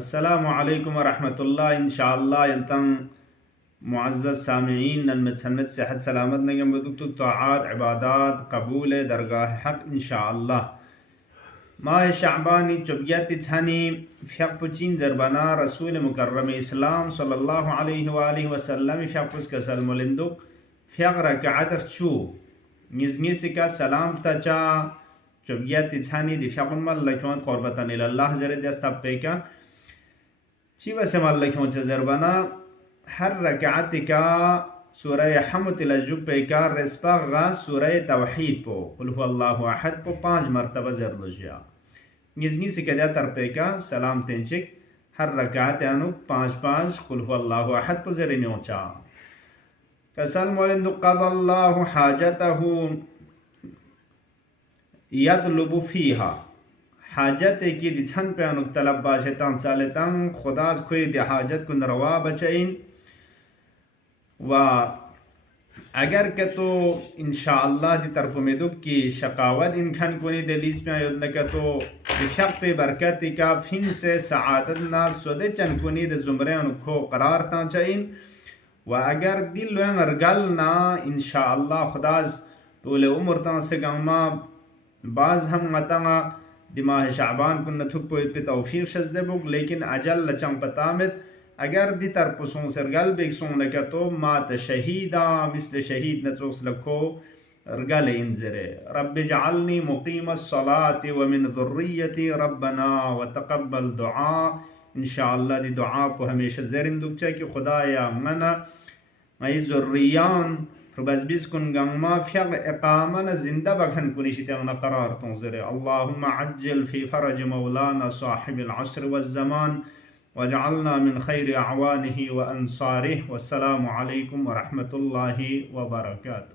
السلام عليكم ورحمة الله إن شاء الله ينتم معزز سامعين المتسمت صحة سلامت نجم بدكتو طاعات عبادات قبول درجاه حق إن شاء الله ماه شعباني جبيات تهني في حق بجين زربنا رسول مكرم إسلام صلى الله عليه وآله وسلم في حق كسل ملندق في حق ركعت شو نزنيسك سلام تجا جبيات تهني دي في حق ملكون قربتان إلى الله زرد يستبقى چی بس مالک ہوں چزربنا ہر رکعت کا سورہ حمد الجب کا رسپا غا سورہ توحید پو قل هو اللہ احد پو 5 مرتبہ زردوجیا نزنی سے کدیا ترپے کا سلام تنچک ہر رکعت انو 5 قل هو اللہ احد پو زرنیو چا کسل مولند قضى الله حاجته يطلب فيها حاجت کی دی چھن پہ انک طلب باشتان چالتان خداز کوئی دی حاجت کن روا بچائن و اگر کہ تو انشاءاللہ دی طرف امیدک کی شقاوت انکھن کنی دی لیس میں آیود نکا تو دی فیق پہ برکتی کا پھن سے سعادت ناس سودے چن کنی دی زمرے انک کو قرار تان چائن و اگر دل وین ارگل نا انشاءاللہ خداز طول عمر تان سے گاما بعض ہم مطانا دماغ شعبان كنا تبويت بتوفيق شزدبوك لكن أجل لچن بتامت اگر دي ترپسون سر قلبك سون لكتو مات شهيدا مثل شهيد نتوص لكو رقال انزره رب اجعلني مقيم الصلاة ومن ذريتي ربنا وتقبل دعاء إن شاء الله دي دعاء کو ہمیشہ زرین دکچا کہ خدایا منا مئی ذریان فبس بيسكن ما فيغ إقامنا زندة بخن كنيشتنا قرار تنظر اللهم عجل في فرج مولانا صاحب العصر والزمان واجعلنا من خير أعوانه وأنصاره والسلام عليكم ورحمة الله وبركاته.